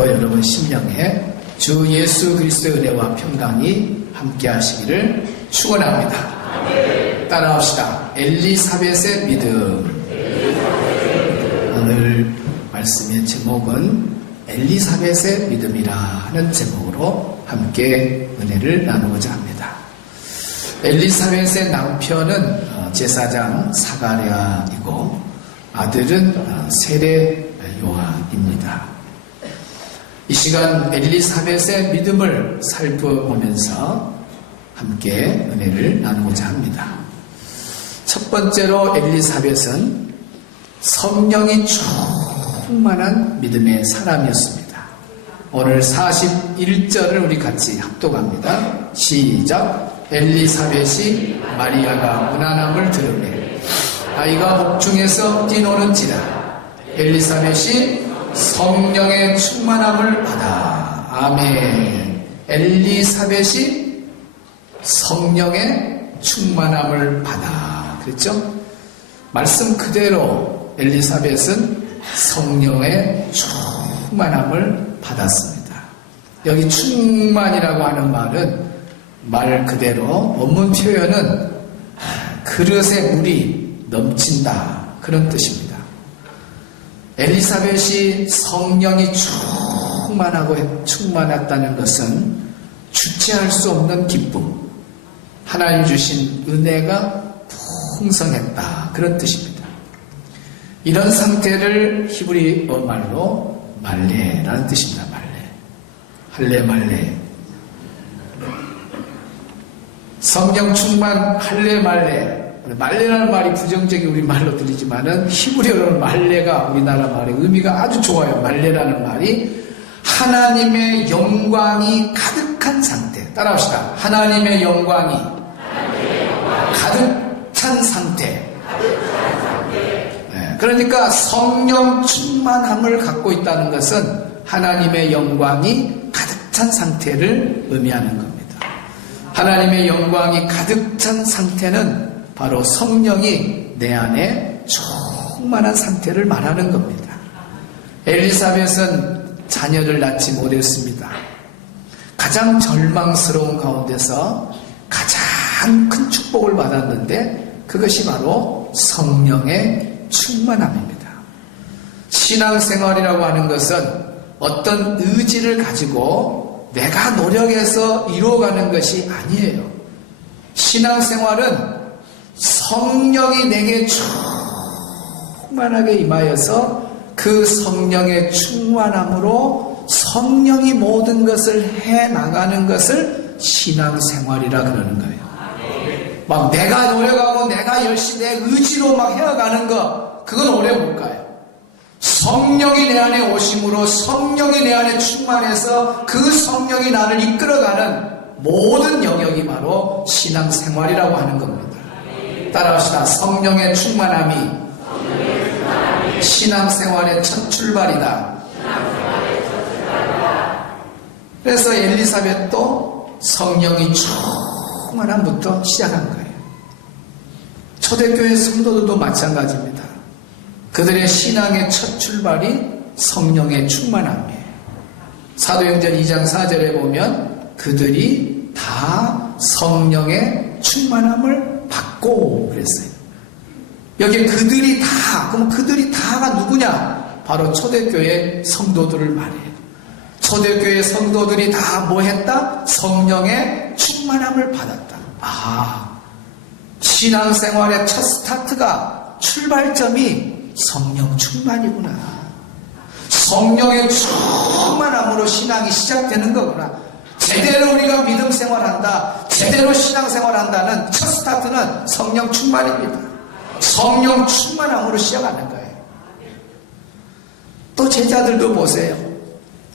성도 여러분 심령에 주 예수 그리스도의 은혜와 평강이 함께 하시기를 축원합니다. 따라합시다. 엘리사벳의 믿음. 오늘 말씀의 제목은 엘리사벳의 믿음이라 하는 제목으로 함께 은혜를 나누고자 합니다. 엘리사벳의 남편은 제사장 사가랴이고 아들은 세례 요한입니다. 이 시간 엘리사벳의 믿음을 살펴보면서 함께 은혜를 나누고자 합니다. 첫 번째로 엘리사벳은 성령이 충만한 믿음의 사람이었습니다. 오늘 41절을 우리 같이 합독합니다. 시작. 엘리사벳이 마리아가 무난함을 들으매 아이가 복중에서 뛰노는지라. 엘리사벳이 성령의 충만함을 받아. 아멘. 엘리사벳이 성령의 충만함을 받아. 그랬죠? 말씀 그대로 엘리사벳은 성령의 충만함을 받았습니다. 여기 충만이라고 하는 말은 말 그대로 원문 표현은 그릇에 물이 넘친다, 그런 뜻입니다. 엘리사벳이 성령이 충만했다는 것은 주체할 수 없는 기쁨, 하나님 주신 은혜가 풍성했다, 그런 뜻입니다. 이런 상태를 히브리어 말로 말레라는 뜻입니다. 할레말레. 성령 충만 할레말레. 말레라는 말이 부정적인 우리 말로 들리지만은 히브리어로는 말레가 우리나라 말의 의미가 아주 좋아요. 말레라는 말이 하나님의 영광이 가득한 상태. 따라합시다. 하나님의 영광이 가득 찬 상태. 네, 그러니까 성령 충만함을 갖고 있다는 것은 하나님의 영광이 가득 찬 상태를 의미하는 겁니다. 하나님의 영광이 가득 찬 상태는 바로 성령이 내 안에 충만한 상태를 말하는 겁니다. 엘리사벳은 자녀를 낳지 못했습니다. 가장 절망스러운 가운데서 가장 큰 축복을 받았는데 그것이 바로 성령의 충만함입니다. 신앙생활이라고 하는 것은 어떤 의지를 가지고 내가 노력해서 이루어가는 것이 아니에요. 신앙생활은 성령이 내게 충만하게 임하여서 그 성령의 충만함으로 성령이 모든 것을 해나가는 것을 신앙생활이라 그러는 거예요. 막 내가 노력하고 내가 열심히 내 의지로 막 해나가는 거, 그건 오래 못 가요. 성령이 내 안에 오심으로 성령이 내 안에 충만해서 그 성령이 나를 이끌어가는 모든 영역이 바로 신앙생활이라고 하는 겁니다. 따라합시다. 성령의 충만함이 신앙생활의 첫 출발이다. 그래서 엘리사벳도 성령이 충만함부터 시작한 거예요. 초대교회 성도들도 마찬가지입니다. 그들의 신앙의 첫 출발이 성령의 충만함이에요. 사도행전 2장 4절에 보면 그들이 다 성령의 충만함을 받고 그랬어요. 여기 그들이 다, 그럼 그들이 다가 누구냐? 바로 초대교회 성도들을 말해요. 초대교회 성도들이 다 뭐 했다? 성령의 충만함을 받았다. 신앙생활의 첫 스타트가 출발점이 성령 충만이구나. 성령의 충만함으로 신앙이 시작되는 거구나. 제대로 우리가 믿음 생활한다, 제대로 신앙생활한다는 첫 스타트는 성령 충만입니다. 성령 충만함으로 시작하는 거예요. 또 제자들도 보세요.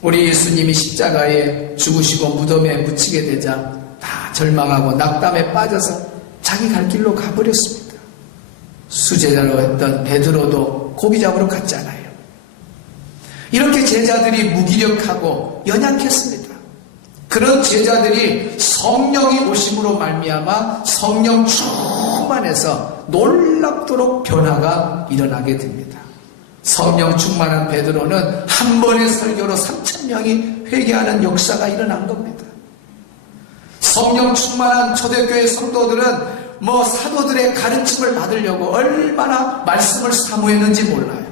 우리 예수님이 십자가에 죽으시고 무덤에 묻히게 되자 다 절망하고 낙담에 빠져서 자기 갈 길로 가버렸습니다. 수제자로 했던 베드로도 고기 잡으러 갔잖아요. 이렇게 제자들이 무기력하고 연약했습니다. 그런 제자들이 성령이 오심으로 말미암아 성령 충만해서 놀랍도록 변화가 일어나게 됩니다. 성령 충만한 베드로는 한 번의 설교로 3,000명이 회개하는 역사가 일어난 겁니다. 성령 충만한 초대교회 성도들은 사도들의 가르침을 받으려고 얼마나 말씀을 사모했는지 몰라요.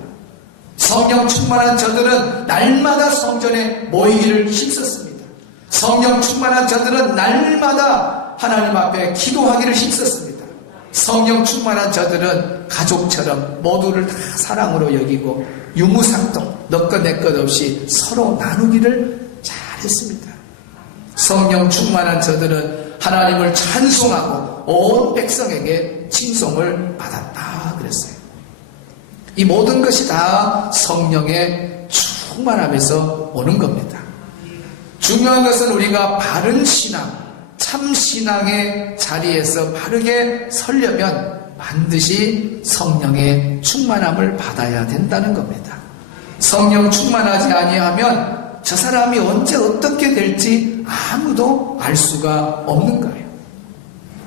성령 충만한 저들은 날마다 성전에 모이기를 힘썼습니다. 성령 충만한 저들은 날마다 하나님 앞에 기도하기를 힘썼습니다. 성령 충만한 저들은 가족처럼 모두를 다 사랑으로 여기고 유무상통 너 것 내 것 없이 서로 나누기를 잘했습니다. 성령 충만한 저들은 하나님을 찬송하고 온 백성에게 칭송을 받았다 그랬어요. 이 모든 것이 다 성령의 충만함에서 오는 겁니다. 중요한 것은 우리가 바른 신앙, 참 신앙의 자리에서 바르게 서려면 반드시 성령의 충만함을 받아야 된다는 겁니다. 성령 충만하지 아니하면 저 사람이 언제 어떻게 될지 아무도 알 수가 없는 거예요.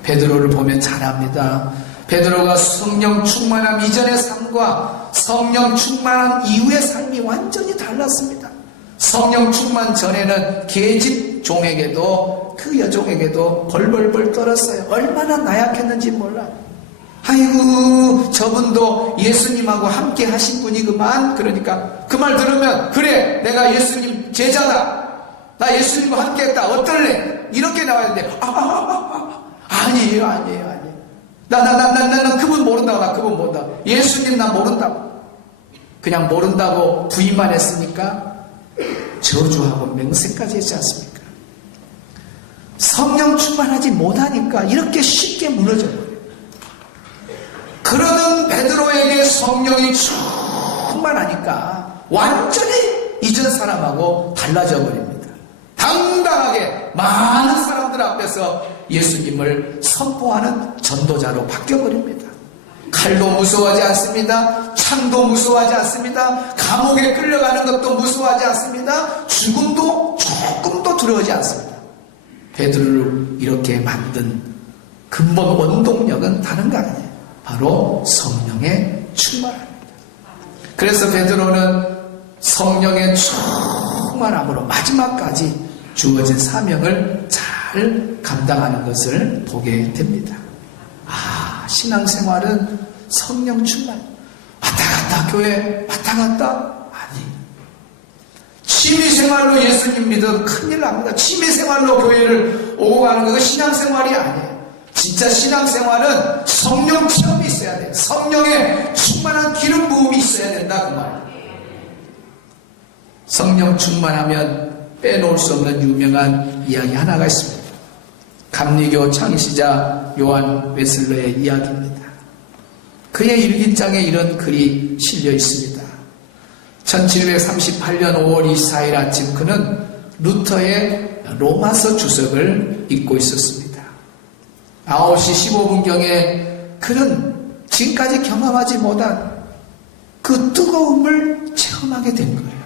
베드로를 보면 잘 압니다. 베드로가 성령 충만함 이전의 삶과 성령 충만함 이후의 삶이 완전히 달랐습니다. 성령 충만 전에는 계집 종에게도 그 여종에게도 벌벌벌 떨었어요. 얼마나 나약했는지 몰라요. 아이고 저분도 예수님하고 함께 하신 분이구만. 그러니까 그 말 들으면 그래 내가 예수님 제자다. 나 예수님과 함께 했다. 어떨래? 이렇게 나와야 돼. 아니에요. 나 그분 모른다고. 나 그분 모른다. 예수님 나 모른다고. 그냥 모른다고 부인만 했으니까 저주하고 맹세까지 했지 않습니까? 성령 충만하지 못하니까 이렇게 쉽게 무너져버려요. 그러던 베드로에게 성령이 충만하니까 완전히 이전 사람하고 달라져 버립니다. 당당하게 많은 사람들 앞에서 예수님을 선포하는 전도자로 바뀌어버립니다. 칼도 무서워하지 않습니다. 창도 무서워하지 않습니다. 감옥에 끌려가는 것도 무서워하지 않습니다. 죽음도 조금도 두려워하지 않습니다. 베드로를 이렇게 만든 근본 원동력은 다른 거 아니에요. 바로 성령의 충만함입니다. 그래서 베드로는 성령의 충만함으로 마지막까지 주어진 사명을 잘 감당하는 것을 보게 됩니다. 신앙생활은 성령 충만. 왔다 갔다 교회 왔다 갔다 아니. 취미생활로 예수님 믿어도 큰일 납니다. 취미생활로 교회를 오고 가는 것은 신앙생활이 아니에요. 진짜 신앙생활은 성령 체험이 있어야 돼요. 성령의 충만한 기름 부음이 있어야 된다 그 말이에요. 성령 충만하면 빼놓을 수 없는 유명한 이야기 하나가 있습니다. 감리교 창시자 요한 웨슬러의 이야기입니다. 그의 일기장에 이런 글이 실려 있습니다. 1738년 5월 24일 아침 그는 루터의 로마서 주석을 읽고 있었습니다. 9시 15분경에 그는 지금까지 경험하지 못한 그 뜨거움을 체험하게 된 거예요.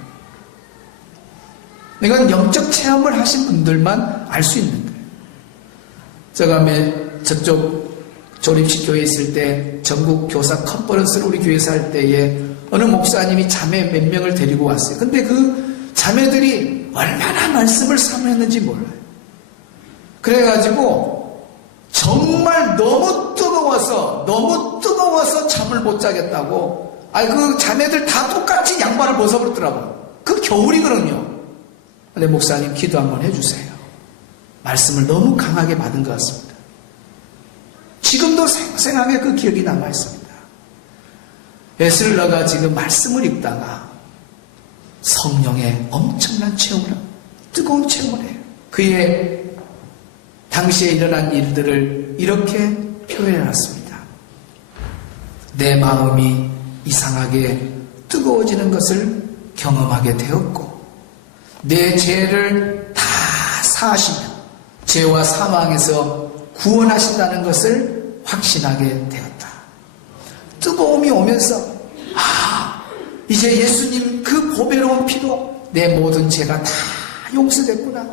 이건 영적 체험을 하신 분들만 알 수 있는 거예요. 제가 저쪽 조립식 교회에 있을 때 전국 교사 컨퍼런스를 우리 교회에서 할 때에 어느 목사님이 자매 몇 명을 데리고 왔어요. 근데 그 자매들이 얼마나 말씀을 사모했는지 몰라요. 그래가지고 정말 너무 뜨거워서 잠을 못 자겠다고 그 자매들 다 똑같이 양말을 벗어버렸더라고요. 그 겨울이거든요. 근데 목사님 기도 한번 해주세요. 말씀을 너무 강하게 받은 것 같습니다. 지금도 생생하게 그 기억이 남아있습니다. 웨슬러가 지금 말씀을 읽다가 성령의 엄청난 체험을, 뜨거운 체험을 해요. 그의 당시에 일어난 일들을 이렇게 표현해놨습니다. 내 마음이 이상하게 뜨거워지는 것을 경험하게 되었고 내 죄를 다 사하시며 죄와 사망에서 구원하신다는 것을 확신하게 되었다. 뜨거움이 오면서 이제 예수님 그 보배로운 피로 내 모든 죄가 다 용서됐구나.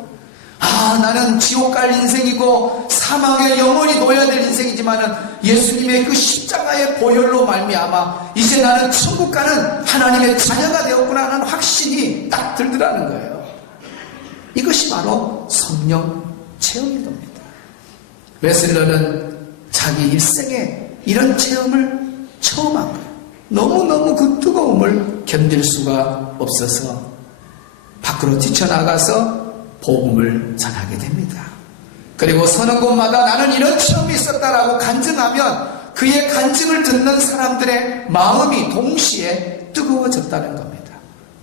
나는 지옥 갈 인생이고 사망에 영원히 놓여야 될 인생이지만은 예수님의 그 십자가의 보혈로 말미암아 이제 나는 천국 가는 하나님의 자녀가 되었구나 하는 확신이 딱 들더라는 거예요. 이것이 바로 성령 체험이 됩니다. 웨슬러는 자기 일생에 이런 체험을 처음 한 거예요. 너무너무 그 뜨거움을 견딜 수가 없어서 밖으로 뛰쳐나가서 복음을 전하게 됩니다. 그리고 서는 곳마다 나는 이런 체험이 있었다라고 간증하면 그의 간증을 듣는 사람들의 마음이 동시에 뜨거워졌다는 겁니다.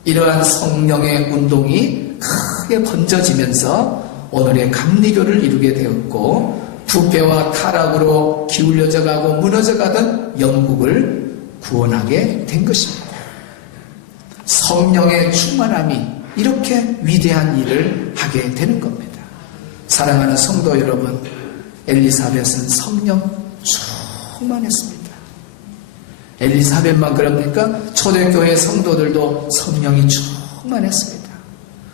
이러한 성령의 운동이 크게 번져지면서 오늘의 감리교를 이루게 되었고 부패와 타락으로 기울여져 가고 무너져 가던 영국을 구원하게 된 것입니다. 성령의 충만함이 이렇게 위대한 일을 하게 되는 겁니다. 사랑하는 성도 여러분, 엘리사벳은 성령 충만했습니다. 엘리사벳만 그럽니까? 초대교회 성도들도 성령이 충만했습니다.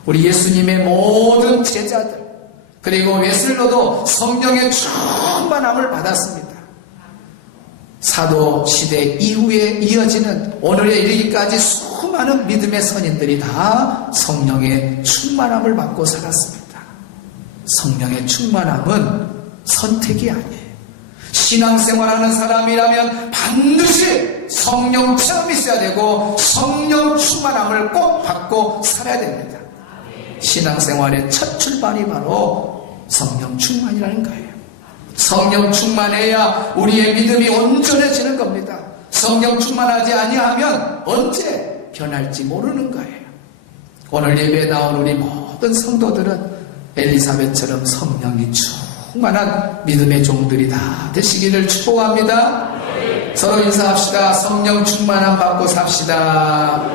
우리 예수님의 모든 제자들 그리고 웨슬러도 성령의 충만함을 받았습니다. 사도 시대 이후에 이어지는 오늘에 이르기까지 수많은 믿음의 선인들이 다 성령의 충만함을 받고 살았습니다. 성령의 충만함은 선택이 아니에요. 신앙생활하는 사람이라면 반드시 성령 체험이 있어야 되고 성령 충만함을 꼭 받고 살아야 됩니다. 신앙생활의 첫 출발이 바로 성령 충만이라는 거예요. 성령 충만해야 우리의 믿음이 온전해지는 겁니다. 성령 충만하지 아니하면 언제 변할지 모르는 거예요. 오늘 예배에 나온 우리 모든 성도들은 엘리사벳처럼 성령이 충만한 믿음의 종들이 다 되시기를 축복합니다. 서로 인사합시다. 성령 충만함 받고 삽시다.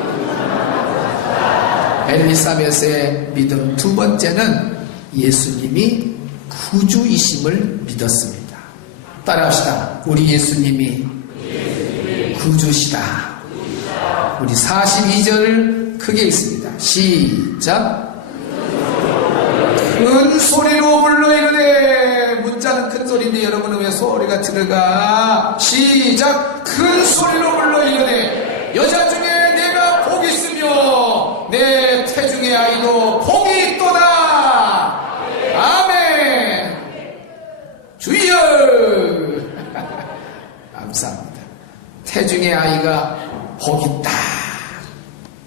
엘리사벳의 믿음 두 번째는 예수님이 구주이심을 믿었습니다. 따라합시다. 우리 예수님이 구주시다. 우리 42절 크게 읽습니다. 시작. 큰 소리로 불러 이르되. 문자는 큰 소리인데 여러분은 왜 소리가 들어가? 시작. 큰 소리로 불러 이르되 여자 중에 내가 복이 있으며 내 태중의 아이도 복이 있도다. 아멘. 주여. 감사합니다. 태중의 아이가 복이 있다.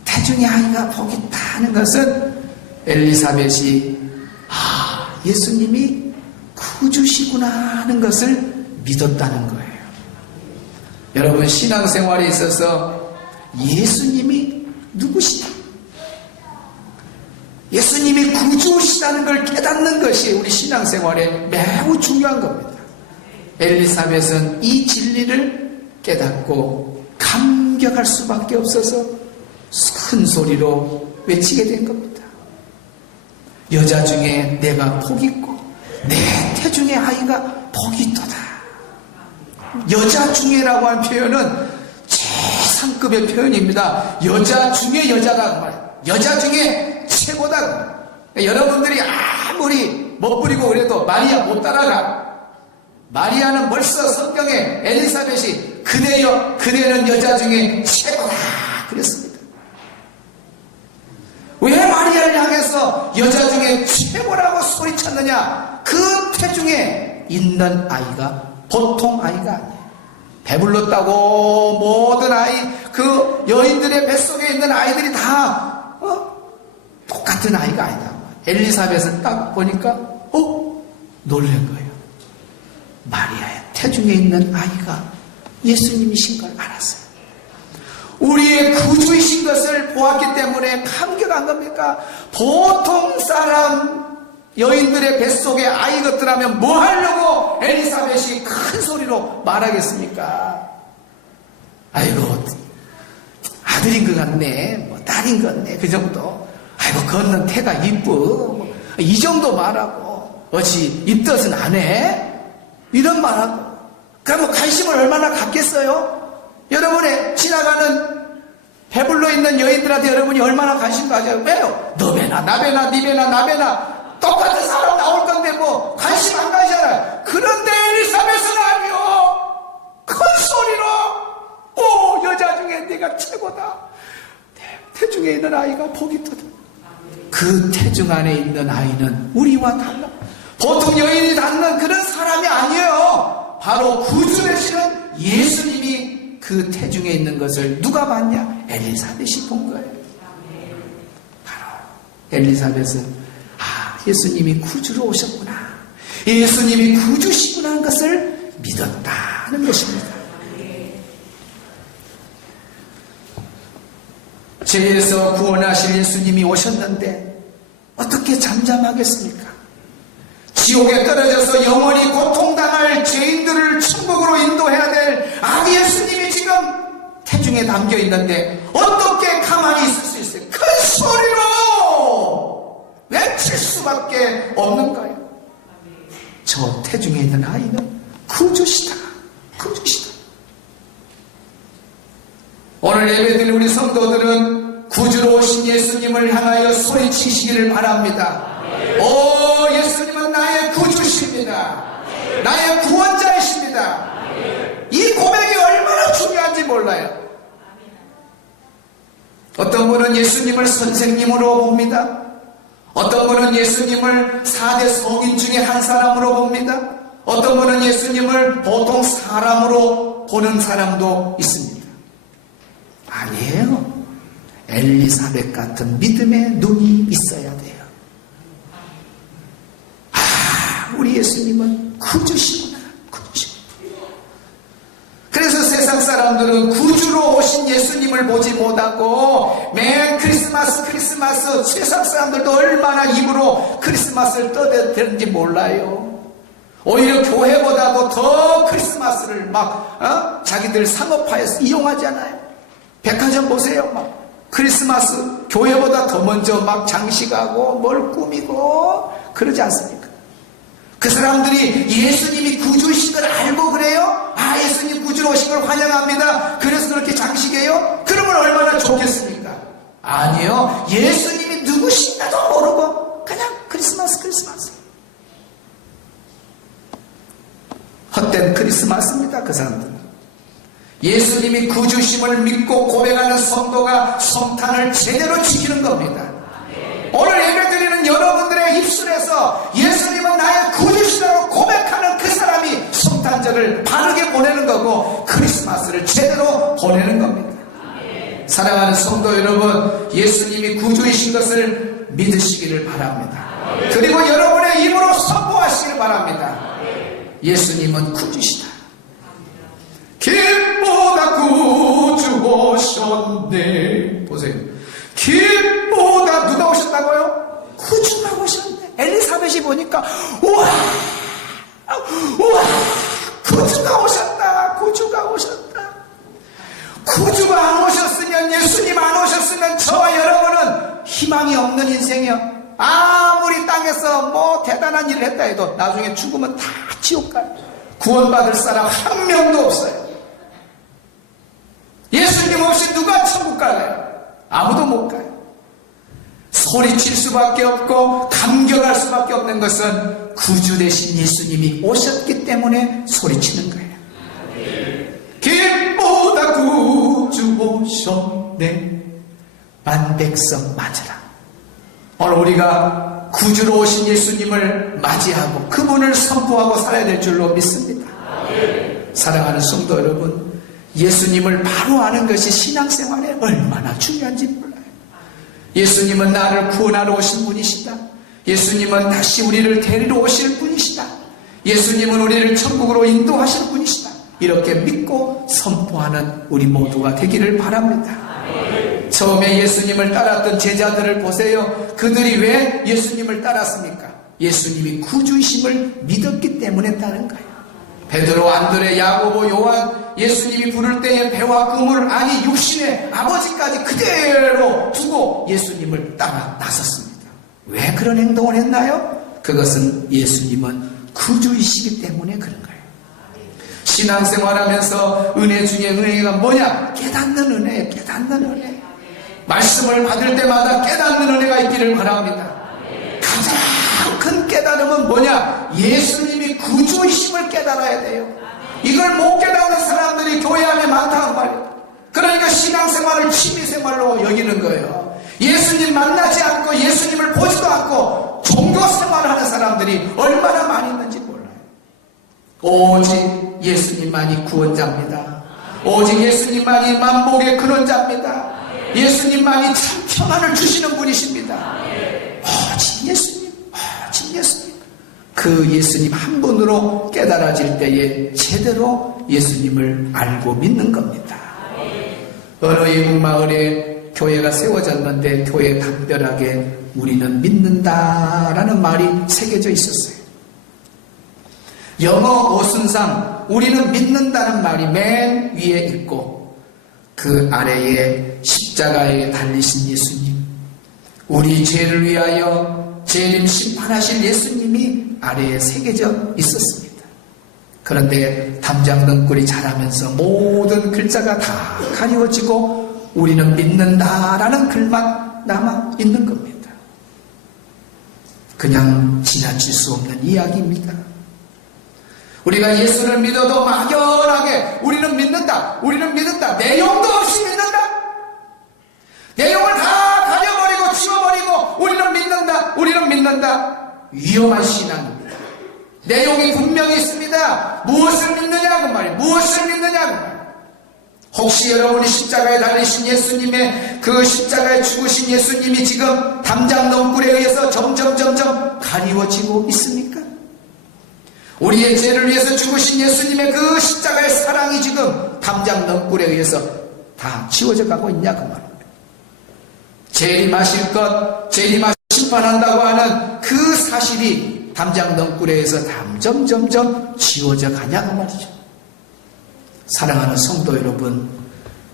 태중의 아이가 복이 있다 하는 것은 엘리사벳이 예수님이 구주시구나 하는 것을 믿었다는 거예요. 여러분 신앙생활에 있어서 예수님이 누구시다, 예수님이 구주시다는 걸 깨닫는 것이 우리 신앙생활에 매우 중요한 겁니다. 엘리사벳은 이 진리를 깨닫고 감격할 수밖에 없어서 큰 소리로 외치게 된 겁니다. 여자 중에 내가 복이 있고 내 태중의 아이가 복이 있도다. 여자 중에라고 한 표현은 최상급의 표현입니다. 여자 중에 여자다 말이에요. 여자 중에 최고다. 여러분들이 아무리 멋부리고 그래도 마리아 못 따라가. 마리아는 벌써 성경에 엘리사벳이 그대여 그대는 여자 중에 최고다 그랬습니다. 왜 마리아를 향해서 여자 중에 최고라고 소리쳤느냐? 그 태중에 있는 아이가 보통 아이가 아니에요. 배불렀다고 모든 아이, 그 여인들의 뱃속에 있는 아이들이 다 똑같은 아이가 아니다. 엘리사벳을 딱 보니까 놀란 거예요. 마리아의 태중에 있는 아이가 예수님이신 걸 알았어요. 우리의 구주이신 것을 보았기 때문에 감격한 겁니까? 보통 사람 여인들의 뱃속에 아이 것들하면 뭐 하려고 엘리사벳이 큰 소리로 말하겠습니까? 아이고 아들인 것 같네, 뭐 딸인 것 같네, 그 정도. 아이고 걷는 태가 이쁘, 이 정도 말하고 어찌 입덧은 안 해? 이런 말하고. 그러면 관심을 얼마나 갖겠어요? 여러분의 지나가는 배불러 있는 여인들한테 여러분이 얼마나 관심 가져요? 왜요? 너배나 나배나 니배나 나배나 똑같은 사람 나올 건데 뭐 관심 안 가잖아요. 그런데 엘리사벳은 아니요. 큰 소리로 오, 여자 중에 네가 최고다. 태중에 있는 아이가 복이 터다. 그 태중 안에 있는 아이는 우리와 달라. 보통 여인이 닿는 그런 사람이 아니에요. 바로 구주 되시는 예수님이 그 태중에 있는 것을 누가 봤냐? 엘리사벳이 본 거예요. 바로 엘리사벳은 예수님이 구주로 오셨구나, 예수님이 구주시구나 하는 것을 믿었다는 것입니다. 죄에서 구원하실 예수님이 오셨는데 어떻게 잠잠하겠습니까? 지옥에 떨어져서 영원히 고통당할 죄인들을 천국으로 인도해야 될 예수님이 지금 태중에 담겨 있는데 어떻게 가만히 있을 수 있어요? 큰 소리로 외칠 수밖에 없는 거예요. 저 태중에 있는 아이는 구주시다, 구주시다. 오늘 예배드린 우리 성도들은 구주로 오신 예수님을 향하여 소리치시기를 바랍니다. 오, 예수님은 나의 구주십니다. 나의 구원자이십니다. 이 고백이 얼마나 중요한지 몰라요. 어떤 분은 예수님을 선생님으로 봅니다. 어떤 분은 예수님을 4대 성인 중에 한 사람으로 봅니다. 어떤 분은 예수님을 보통 사람으로 보는 사람도 있습니다. 아니에요. 엘리사벳 같은 믿음의 눈이 있어야 돼요. 우리 예수님은 구주시구나, 구주시구나. 그래서 세상 사람들은 구주로 오신 예수님을 보지 못하고 매 크리스마스 세상 사람들도 얼마나 입으로 크리스마스를 떠드는지 몰라요. 오히려 교회보다도 더 크리스마스를 막 자기들 상업화해서 이용하잖아요. 백화점 보세요. 막 크리스마스 교회보다 더 먼저 막 장식하고 뭘 꾸미고 그러지 않습니까? 그 사람들이 예수님이 구주이신 걸 알고 그래요? 예수님 구주로 오신 걸 환영합니다. 그래서 그렇게 장식해요? 그러면 얼마나 좋겠습니까? 아니요. 예수님이 누구신가도 모르고 그냥 크리스마스. 헛된 크리스마스입니다. 그 사람들은. 예수님이 구주심을 믿고 고백하는 성도가 성탄을 제대로 지키는 겁니다. 오늘 예배드리는 여러분들의 입술에서 예수님은 나의 구주시라고 고백하는 그 사람이 성탄절을 바르게 보내는 거고 크리스마스를 제대로 보내는 겁니다. 사랑하는 성도 여러분, 예수님이 구주이신 것을 믿으시기를 바랍니다. 그리고 여러분의 입으로 선포하시기를 바랍니다. 예수님은 구주시다. 길보다 구주 오셨네. 보세요. 길보다 누가 오셨다고요? 구주가 오셨네. 엘리사벳이 보니까 우와 구주가 오셨다. 구주가 안 오셨으면, 예수님 안 오셨으면 저와 여러분은 희망이 없는 인생이요. 아무리 땅에서 뭐 대단한 일을 했다 해도 나중에 죽으면 다 지옥 가요. 구원받을 사람 한 명도 없어요. 예수님 없이 누가 천국 갈래요? 아무도 못 가요. 소리칠 수밖에 없고 감격할 수밖에 없는 것은 구주 되신 예수님이 오셨기 때문에 소리치는 거예요. 길보다 구주 오셨네. 만백성 맞으라. 오늘 우리가 구주로 오신 예수님을 맞이하고 그분을 선포하고 살아야 될 줄로 믿습니다. 사랑하는 성도 여러분, 예수님을 바로 아는 것이 신앙생활에 얼마나 중요한지 몰라요. 예수님은 나를 구원하러 오신 분이시다. 예수님은 다시 우리를 데리러 오실 분이시다. 예수님은 우리를 천국으로 인도하실 분이시다. 이렇게 믿고 선포하는 우리 모두가 되기를 바랍니다. 처음에 예수님을 따랐던 제자들을 보세요. 그들이 왜 예수님을 따랐습니까? 예수님이 구주이심을 믿었기 때문에 따른 거예요. 베드로, 안드레, 야고보, 요한, 예수님이 부를 때에 배와 그물, 아니 육신의 아버지까지 그대로 두고 예수님을 따라 나섰습니다. 왜 그런 행동을 했나요? 그것은 예수님은 구주이시기 때문에 그런 거예요. 신앙생활하면서 은혜 중에 은혜가 뭐냐? 깨닫는 은혜예요. 깨닫는 은혜. 말씀을 받을 때마다 깨닫는 은혜가 있기를 바랍니다. 가장 큰 깨달음은 뭐냐? 예수님이 구주이심을 깨달아야 돼요. 이걸 못 깨닫는 사람들이 교회 안에 많다는 말이에요. 그러니까 신앙생활을 취미생활로 여기는 거예요. 예수님 만나지 않고 예수님을 보지도 않고 종교생활을 하는 사람들이 얼마나 많이 있는지 몰라요. 오직 예수님만이 구원자입니다. 오직 예수님만이 만복의 근원자입니다. 예수님만이 참 평안을 주시는 분이십니다. 오직 예수님, 오직 예수님. 그 예수님 한 분으로 깨달아질 때에 제대로 예수님을 알고 믿는 겁니다. 어느 외국 마을에 교회가 세워졌는데 교회에 각별하게 우리는 믿는다라는 말이 새겨져 있었어요. 영어 오순상 우리는 믿는다는 말이 맨 위에 있고 그 아래에 십자가에 달리신 예수님, 우리 죄를 위하여 재림 심판하실 예수님이 아래에 새겨져 있었습니다. 그런데 담장 등불이 자라면서 모든 글자가 다 가리워지고 우리는 믿는다라는 글만 남아 있는 겁니다. 그냥 지나칠 수 없는 이야기입니다. 우리가 예수를 믿어도 막연하게 우리는 믿는다, 우리는 믿는다, 내용도 없이 믿는다, 내용을 다 가려버리고 지워버리고 우리는 믿는다, 우리는 믿는다. 위험한 신앙입니다. 내용이 분명히 있습니다. 무엇을 믿느냐 그 말이에요. 무엇을 믿느냐 그 말이에요. 혹시 여러분이 십자가에 달리신 예수님의 그 십자가에 죽으신 예수님이 지금 담장 넝굴에 의해서 점점 가리워지고 있습니까? 우리의 죄를 위해서 죽으신 예수님의 그 십자가의 사랑이 지금 담장 넝굴에 의해서 다 지워져 가고 있냐 그 말입니다. 재림하실 것, 재림하실 심판한다고 하는 그 사실이 담장 넝굴에 의해서 점점 지워져 가냐 그 말이죠. 사랑하는 성도 여러분,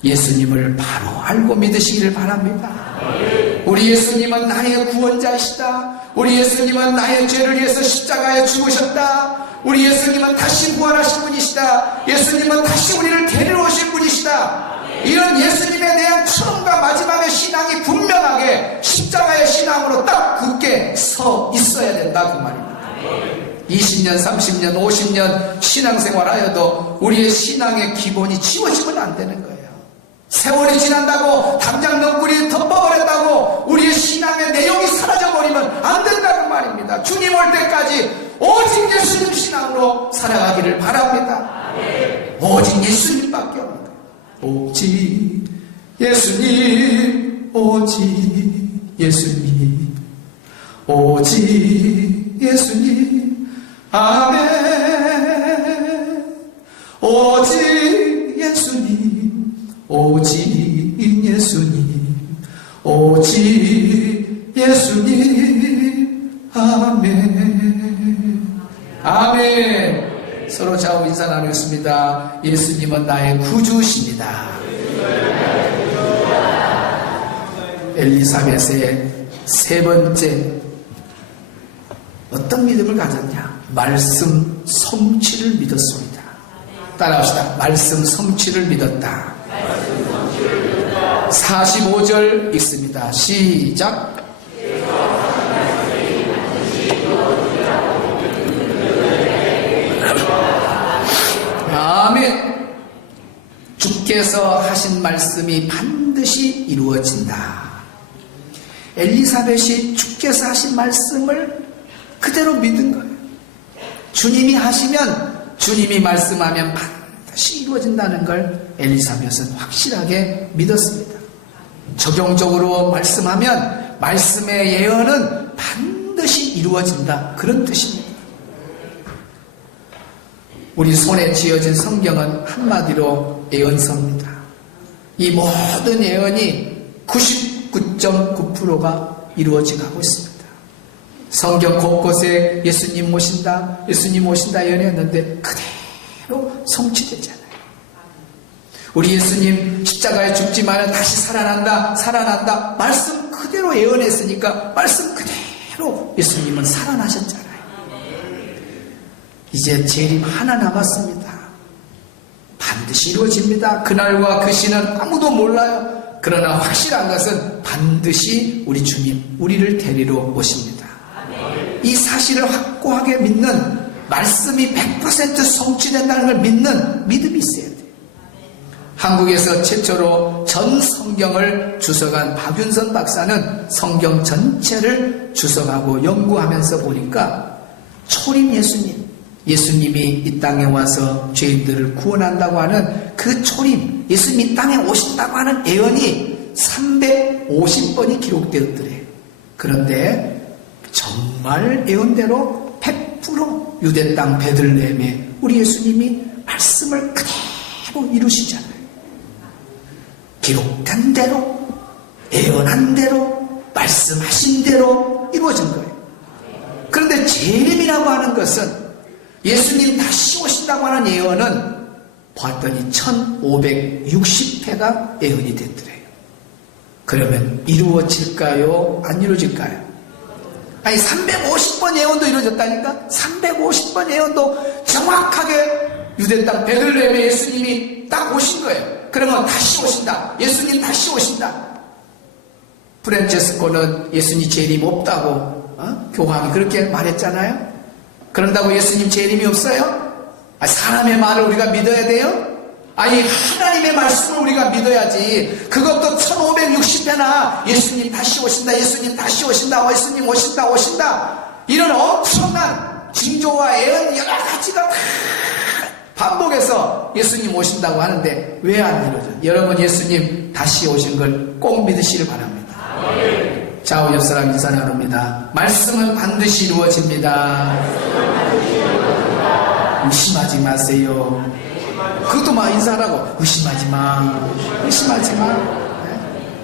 예수님을 바로 알고 믿으시기를 바랍니다. 우리 예수님은 나의 구원자이시다. 우리 예수님은 나의 죄를 위해서 십자가에 죽으셨다. 우리 예수님은 다시 부활하신 분이시다. 예수님은 다시 우리를 데리러 오실 분이시다. 이런 예수님에 대한 처음과 마지막의 신앙이 분명하게 십자가의 신앙으로 딱 굳게 서 있어야 된다 그 말입니다. 20년, 30년, 50년 신앙생활 하여도 우리의 신앙의 기본이 지워지면 안 되는 거예요. 세월이 지난다고 담장 넝굴이 덮어버렸다고 우리의 신앙의 내용이 사라져버리면 안 된다는 말입니다. 주님 올 때까지 오직 예수님 신앙으로 살아가기를 바랍니다. 오직 예수님밖에 없는 거예요. 오직 예수님, 오직 예수님, 오직 예수님, 아멘. 오직 예수님, 오직 예수님, 오직 예수님, 아멘. 아멘. 서로 좌우 인사 나누겠습니다. 예수님은 나의 구주십니다. 엘리사벳의 세 번째 어떤 믿음을 가졌냐? 말씀 성취를 믿었습니다. 따라합시다. 말씀 성취를 믿었다. 45절 읽습니다. 시작. 아멘. 주께서 하신 말씀이 반드시 이루어진다. 엘리사벳이 주께서 하신 말씀을 그대로 믿은 거예요. 주님이 하시면, 주님이 말씀하면 반드시 이루어진다는 걸 엘리사벳은 확실하게 믿었습니다. 적용적으로 말씀하면 말씀의 예언은 반드시 이루어진다. 그런 뜻입니다. 우리 손에 쥐어진 성경은 한마디로 예언서입니다. 이 모든 예언이 99.9%가 이루어지고 있습니다. 성경 곳곳에 예수님 모신다, 예수님 모신다 예언했는데 그대로 성취되잖아요. 우리 예수님 십자가에 죽지만 다시 살아난다 말씀 그대로 예언했으니까 말씀 그대로 예수님은 살아나셨잖아요. 이제 재림 하나 남았습니다. 반드시 이루어집니다. 그날과 그 시는 아무도 몰라요. 그러나 확실한 것은 반드시 우리 주님, 우리를 데리러 오십니다. 이 사실을 확고하게 믿는, 말씀이 100% 성취된다는 걸 믿는 믿음이 있어야 돼요. 한국에서 최초로 전 성경을 주석한 박윤선 박사는 성경 전체를 주석하고 연구하면서 보니까 초림 예수님이 이 땅에 와서 죄인들을 구원한다고 하는 그 초림, 예수님이 이 땅에 오신다고 하는 예언이 350번이 기록되었더래요. 그런데 정말 예언대로 100% 유대 땅 베들레헴에 우리 예수님이 말씀을 그대로 이루시잖아요. 기록된 대로, 예언한 대로, 말씀하신 대로 이루어진 거예요. 그런데 재림이라고 하는 것은 예수님 다시 오신다고 하는 예언은 봤더니 1560회가 예언이 됐더래요. 그러면 이루어질까요? 안 이루어질까요? 아니 350번 예언도 이루어졌다니까? 350번 예언도 정확하게 유대 땅 베들레헴에 예수님이 딱 오신 거예요. 그러면 다시 오신다. 예수님 다시 오신다. 프란체스코는 예수님 재림 없다고 교황이 그렇게 말했잖아요. 그런다고 예수님 재림이 없어요? 사람의 말을 우리가 믿어야 돼요? 아니 하나님의 말씀을 우리가 믿어야지. 그것도 1560회나 예수님 다시 오신다, 예수님 다시 오신다, 예수님 오신다 이런 엄청난 징조와 예언 여러 가지가 다 반복해서 예수님 오신다고 하는데 왜 안 이루어져요? 여러분 예수님 다시 오신 걸 꼭 믿으시길 바랍니다. 좌우 옆 사람 인사 나눕니다. 말씀은 반드시 이루어집니다. 의심하지 마세요. 그것도 막 인사하라고. 의심하지 마.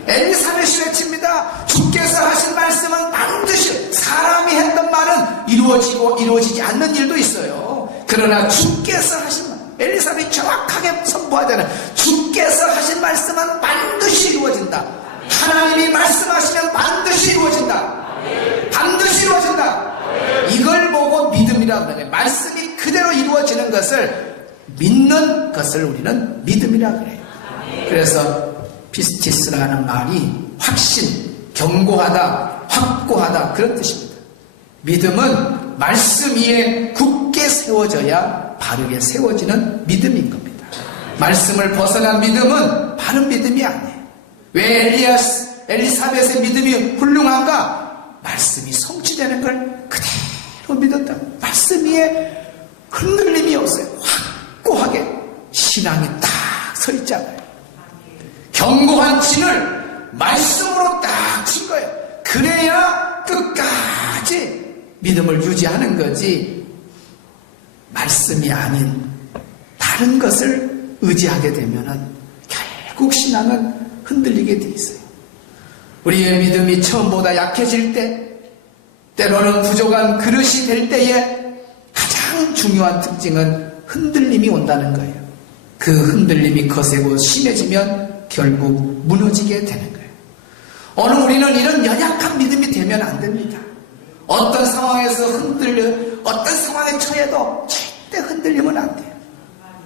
엘리사벳이 외칩니다. 주께서 하신 말씀은 반드시, 사람이 했던 말은 이루어지고 이루어지지 않는 일도 있어요. 그러나 주께서 하신 말, 엘리사벳이 정확하게 선포하잖아요. 주께서 하신 말씀은 반드시 이루어진다. 하나님이 말씀하시면 반드시 이루어진다. 반드시 이루어진다. 이걸 보고 믿음이라고 그래요. 말씀이 그대로 이루어지는 것을 믿는 것을 우리는 믿음이라고 그래요. 그래서 피스티스라는 말이 확신, 견고하다, 확고하다 그런 뜻입니다. 믿음은 말씀 위에 굳게 세워져야 바르게 세워지는 믿음인 겁니다. 말씀을 벗어난 믿음은 바른 믿음이 아니에요. 왜 엘리사벳의 믿음이 훌륭한가? 말씀이 성취되는 걸 그대로 믿었다. 말씀 위에 흔들림이 없어요. 확고하게 신앙이 딱 서 있잖아요. 견고한 진을 말씀으로 딱 친 거예요. 그래야 끝까지 믿음을 유지하는 거지, 말씀이 아닌 다른 것을 의지하게 되면은 결국 신앙은 흔들리게 돼 있어요. 우리의 믿음이 처음보다 약해질 때, 때로는 부족한 그릇이 될 때에 가장 중요한 특징은 흔들림이 온다는 거예요. 그 흔들림이 거세고 심해지면 결국 무너지게 되는 거예요. 오늘 우리는 이런 연약한 믿음이 되면 안 됩니다. 어떤 상황에서 어떤 상황에 처해도 절대 흔들리면 안 돼요.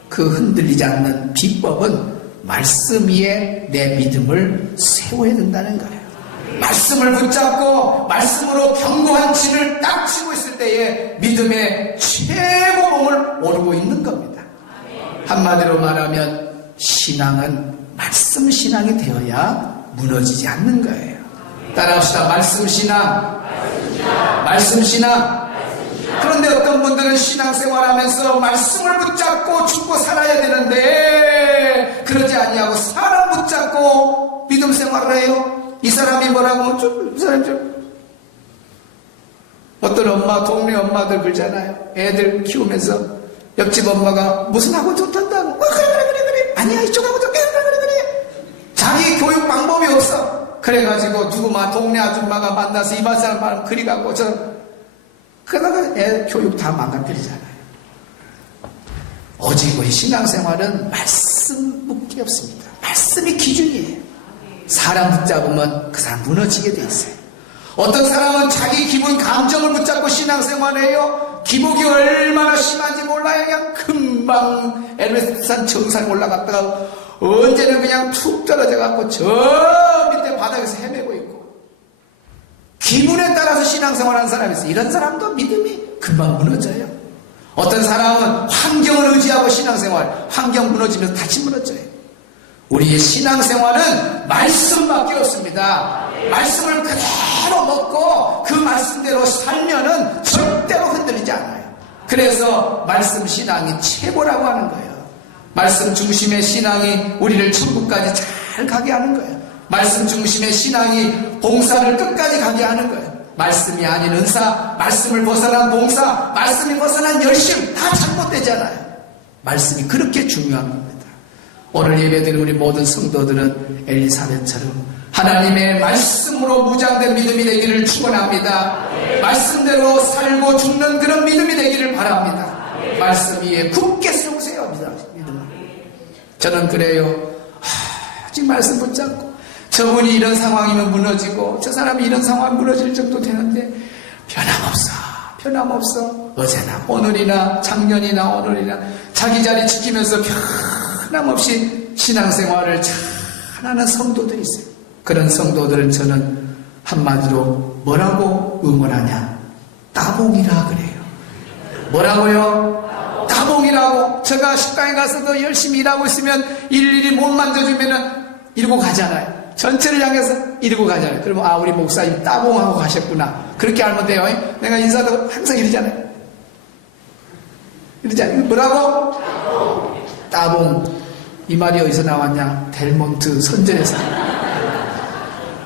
그 흔들리지 않는 비법은 말씀 위에 내 믿음을 세워야 된다는 거예요. 말씀을 붙잡고 말씀으로 견고한 진을 딱 치고 있을 때에 믿음의 최고봉을 오르고 있는 겁니다. 한마디로 말하면 신앙은 말씀 신앙이 되어야 무너지지 않는 거예요. 따라합시다. 말씀 신앙. 말씀 신앙. 그런데 어떤 분들은 신앙생활하면서 말씀을 붙잡고 죽고 살아야 되는데 그러지 아니하고 사람 붙잡고 믿음 생활을 해요. 이 사람이 뭐라고 이 사람 어떤 엄마, 동네 엄마들 그러잖아요. 애들 키우면서 옆집 엄마가 무슨 학원 좋단다고. 그래. 아니야, 이쪽 학원 좋게. 그래. 자기 교육 방법이 없어. 그래가지고 동네 아줌마가 만나서 이 사람 말하면 그리 가고 그러다가 애 교육 다 망가뜨리잖아요. 오직 우리 신앙생활은 말씀밖에 없습니다. 말씀이 기준이에요. 사람 붙잡으면 그 사람 무너지게 돼 있어요. 어떤 사람은 자기 기분, 감정을 붙잡고 신앙생활해요. 기복이 얼마나 심한지 몰라요. 그냥 금방 에베레스트산 정상 올라갔다가 언제는 그냥 툭 떨어져 갖고 저 밑에 바닥에서 헤매고 있고, 기분에 따라서 신앙생활하는 사람이 있어요. 이런 사람도 믿음이 금방 무너져요. 어떤 사람은 환경을 의지하고 신앙생활, 환경 무너지면서 다시 무너져요. 우리의 신앙생활은 말씀밖에 없습니다. 말씀을 그대로 먹고 그 말씀대로 살면은 절대로 흔들리지 않아요. 그래서 말씀 신앙이 최고라고 하는 거예요. 말씀 중심의 신앙이 우리를 천국까지 잘 가게 하는 거예요. 말씀 중심의 신앙이 봉사를 끝까지 가게 하는 거예요. 말씀이 아닌 은사, 말씀을 벗어난 봉사, 말씀이 벗어난 열심 다 잘못되잖아요. 말씀이 그렇게 중요한 겁니다. 오늘 예배드린 우리 모든 성도들은 엘리사벳처럼 하나님의 말씀으로 무장된 믿음이 되기를 축원합니다. 말씀대로 살고 죽는 그런 믿음이 되기를 바랍니다. 말씀 위에 굳게 세우세요. 믿음을. 저는 그래요. 아직 말씀 붙잡고 저분이 이런 상황이면 무너지고 저 사람이 이런 상황 무너질 정도 되는데 변함없어. 어제나 오늘이나 작년이나 오늘이나 자기 자리 지키면서 변함없이 신앙생활을 잘하는 성도들이 있어요. 그런 성도들은 저는 한마디로 뭐라고 응원하냐? 따봉이라 그래요. 뭐라고요? 따봉이라고. 제가 식당에 가서도 열심히 일하고 있으면 일일이 못 만져주면은 이러고 가잖아요. 전체를 향해서 이러고 가잖아요. 그러면 우리 목사님 따봉하고 가셨구나. 그렇게 알면 돼요. 내가 인사도 항상 이러잖아요. 이러잖아요. 뭐라고? 따봉. 이 말이 어디서 나왔냐? 델몬트 선전에서.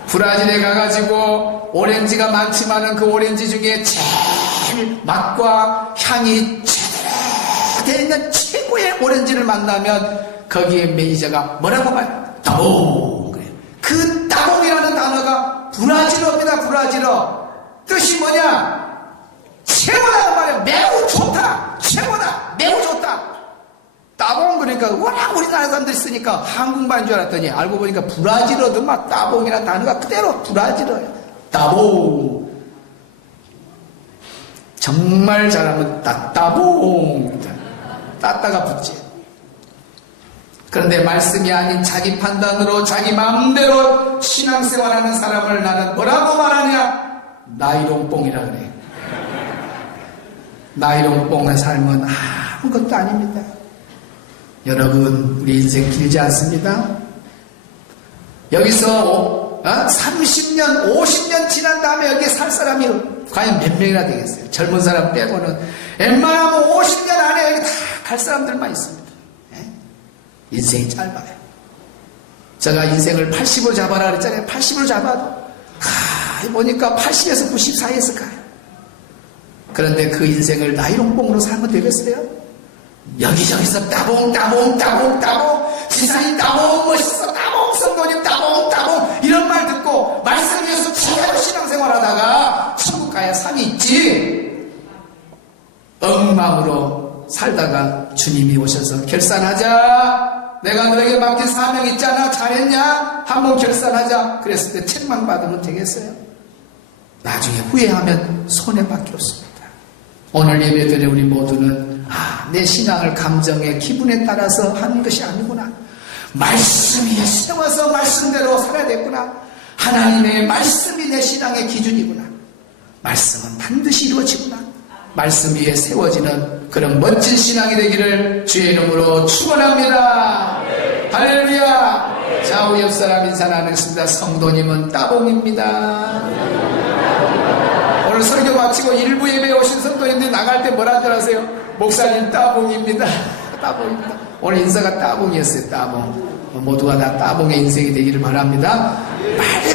브라질에 가가지고 오렌지가 많지만은 그 오렌지 중에 제일 맛과 향이 제대로 되어 있는 최고의 오렌지를 만나면 거기에 매니저가 뭐라고 말해요? 따봉. 그래요. 그 따봉이라는 단어가 브라질어입니다. 브라질어. 뜻이 뭐냐? 최고다는 말이에요. 매우 좋다. 최고다. 매우 좋다. 따봉 그러니까 워낙 우리나라 사람들이 쓰니까 한국말인 줄 알았더니 알고 보니까 브라질어도 막 따봉이라는 단어가 그대로 브라질어예요. 따봉. 정말 잘하면 따봉. 따따가 붙지. 그런데 말씀이 아닌 자기 판단으로 자기 마음대로 신앙생활하는 사람을 나는 뭐라고 말하냐? 나이롱뽕이라 그래. 나이롱뽕의 삶은 아무것도 아닙니다. 여러분, 우리 인생 길지 않습니다. 여기서 30년, 50년 지난 다음에 여기에 살 사람이 과연 몇 명이나 되겠어요? 젊은 사람 빼고는 웬만하면 50년 안에 여기 다 갈 사람들만 있습니다. 인생이 짧아요. 제가 인생을 80으로 잡아라 그랬잖아요. 80으로 잡아도 보니까 80에서 90 사이에서 가요. 그런데 그 인생을 나이롱뽕으로 살면 되겠어요? 여기저기서 따봉 지사님 따봉 멋있어 따봉 성도님 따봉 이런 말 듣고 말씀 위해서 제대로 신앙생활하다가 천국 가야 상이 있지. 엉망으로 살다가 주님이 오셔서 결산하자. 내가 너에게 맡긴 사명 있잖아. 잘했냐? 한번 결산하자. 그랬을 때 책망 받으면 되겠어요? 나중에 후회하면 손해밖에 없습니다. 오늘 예배드린 우리 모두는 내 신앙을 감정의 기분에 따라서 하는 것이 아니구나. 말씀 위에 세워서 말씀대로 살아야 되구나. 하나님의 말씀이 내 신앙의 기준이구나. 말씀은 반드시 이루어지구나. 말씀 위에 세워지는 그런 멋진 신앙이 되기를 주의 이름으로 축원합니다. 할렐루야. 좌우 옆 사람 인사 나누겠습니다. 성도님은 따봉입니다. 오늘 설교 마치고 일부 예배에 오신 성도님들이 나갈 때 뭐라 줄 아세요? 목사님 따봉입니다. 따봉입니다. 오늘 인사가 따봉이었어요. 따봉. 모두가 다 따봉의 인생이 되기를 바랍니다.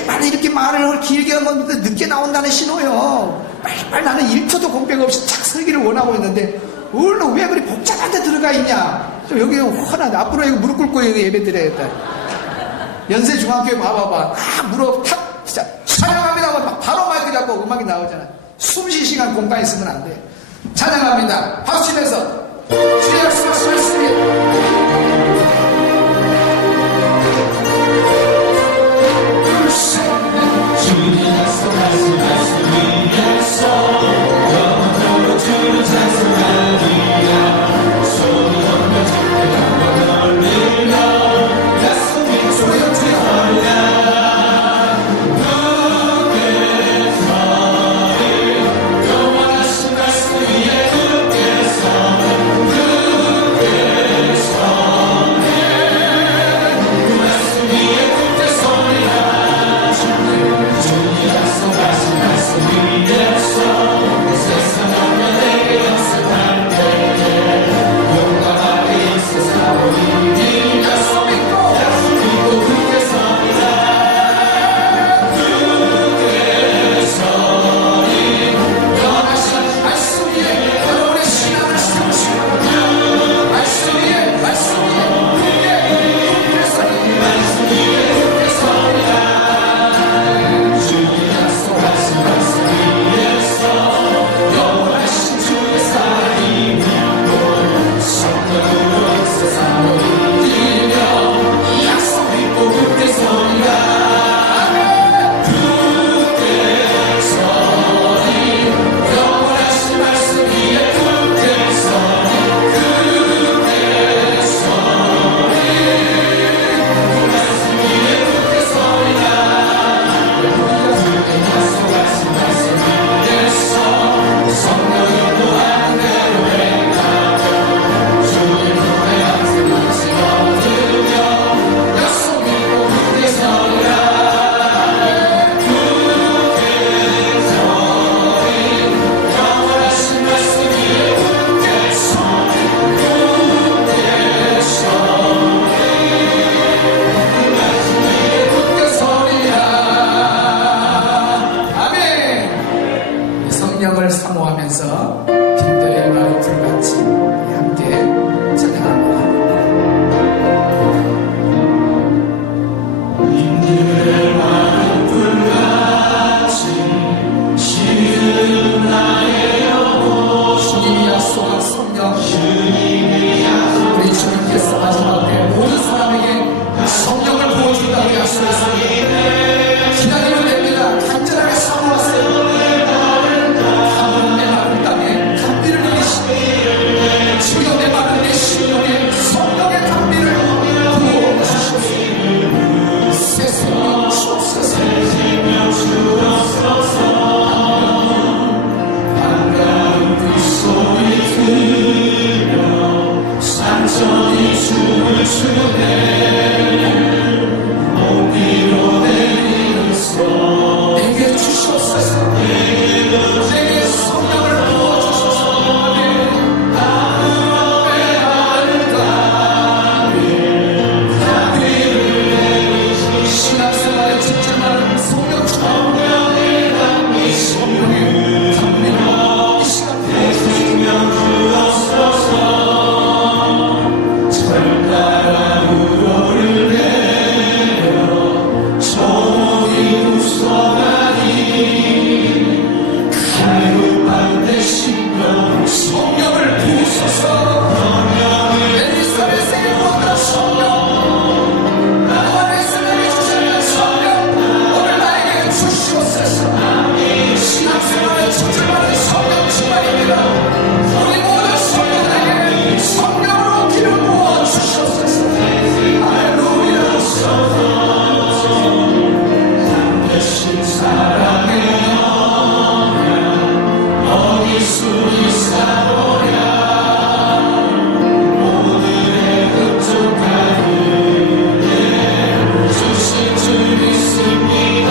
빨리 이렇게 말을 길게 하면 늦게 나온다는 신호요. 빨리 나는 1초도 공백 없이 착 설기를 원하고 있는데 오늘 왜 그리 복잡한 데 들어가 있냐. 좀 여기 화나네. 앞으로 이거 무릎 꿇고 예배 드려야겠다. 연세중앙교회 봐봐봐. 무릎 탁 진짜 찬양합니다. 바로 마이크 잡고 음악이 나오잖아. 숨 쉴 시간 공간 있으면 안 돼. 찬양합니다. 박수 치면서 주의 말씀하시겠습니다. 성령을 사모하면서 빈들의 마을 불같이 함께 찬양합니다. 빈들의 마을 불같이 시은 나의 영혼 주님이 약속한 성령 우리 주님께서 마지막 때 모든 사람에게 성령을 부어준다고 약속했습니다. 기다리면 됩니다. 간절하게 사모하세요. 가물은 내 마른 땅에 단비를 내리시고 주여 내 마른 내 심령에 성령의 단비를 부어주십시오. 새 생명 주옵소서. 반가운 그 소리 들려 산천이 춤을 추네 몸위로 내리면서 내게 주시옵소서. 내게 성령을 부어주소서. 나의 단비를 내리시 신앙생활에 집중하는 성령 성령의 단비를 이 시간에 생명 주옵소서. 철가락으로를 내려 종이 부서가니 갈급한 내 심령 성령을 부으소서. 엘리사벳의 모든 성령 나 안에서 내려주시는 성령 오늘 나에게 주시옵소서. 신앙생활에 집중하는 성령 충만입니다. 우리 모든 성령에게 성령으로 기름 부어 주시옵소서. 할렐루야. 반드시 사랑의 영향 어디 숨이 사로랴 오늘의 흡족한 은혜 주신 주 믿습니다.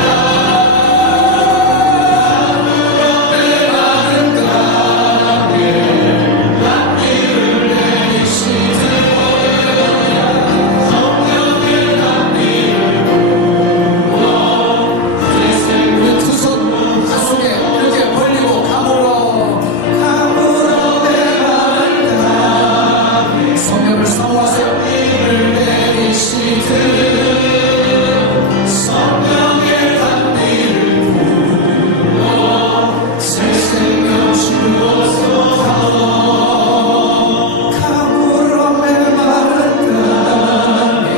내 마음 가운데 단비를 내리시는 성령의 단비를 부어 내 생명 두 손 가슴에 이렇게 벌리고 감으로 내 마음 가운데 성령을 사모하세요. 단비를 내리시는 성령의 단비를 부어 새 생명 주옵소서. 감으로 내 마음 가운데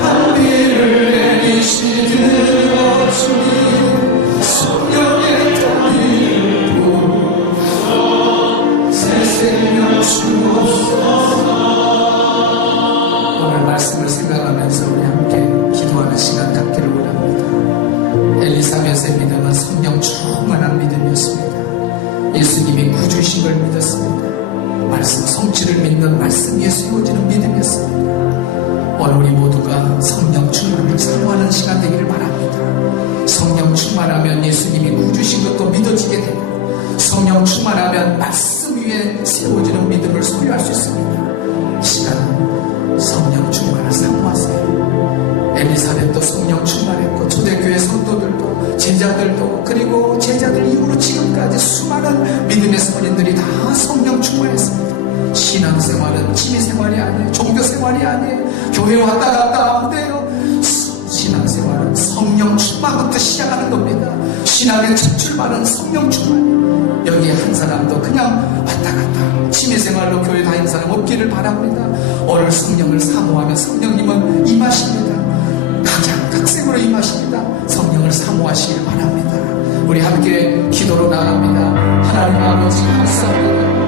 단비를 내리시는 주님 성령의 단비를 부어 새 생명 주옵소서. 오늘 말씀을 생각하면서 우리 함께 기도하는 시간 갖기를 원합니다. 엘리사벳의 믿음은 성령 충만한 믿음이었습니다. 예수님이 구주이신 걸 믿었습니다. 말씀 성취를 믿는 말씀 위에 세워지는 믿음이었습니다. 오늘 우리 모두가 성령 충만을 사모하는 시간 되기를 바랍니다. 성령 충만하면 예수님이 구주신 것도 믿어지게 되고 성령 충만하면 말씀 위에 세워지는 믿음을 소유할 수 있습니다. 이 시간은 성령 충만을 사모하세요. 엘리사벳도 성령 충만했고 초대교회 성도들도 제자들도 그리고 제자들 이후로 지금까지 수많은 믿음의 성인들이 다 성령 충만했습니다. 신앙생활은 취미생활이 아니에요. 종교생활이 아니에요. 교회 왔다 갔다 안 돼요. 신앙생활은 성령 충만부터 시작하는 겁니다. 신앙의 첫 출발은 성령 충만. 여기에 한 사람도 그냥 왔다 갔다 취미생활로 교회 다니는 사람 없기를 바랍니다. 오늘 성령을 사모하면 성령님은 임하십니다. 각색으로 임하십니다. 성령을 사모하시길 바랍니다. 우리 함께 기도로 나갑니다. 하나님 아버지 감사합니다.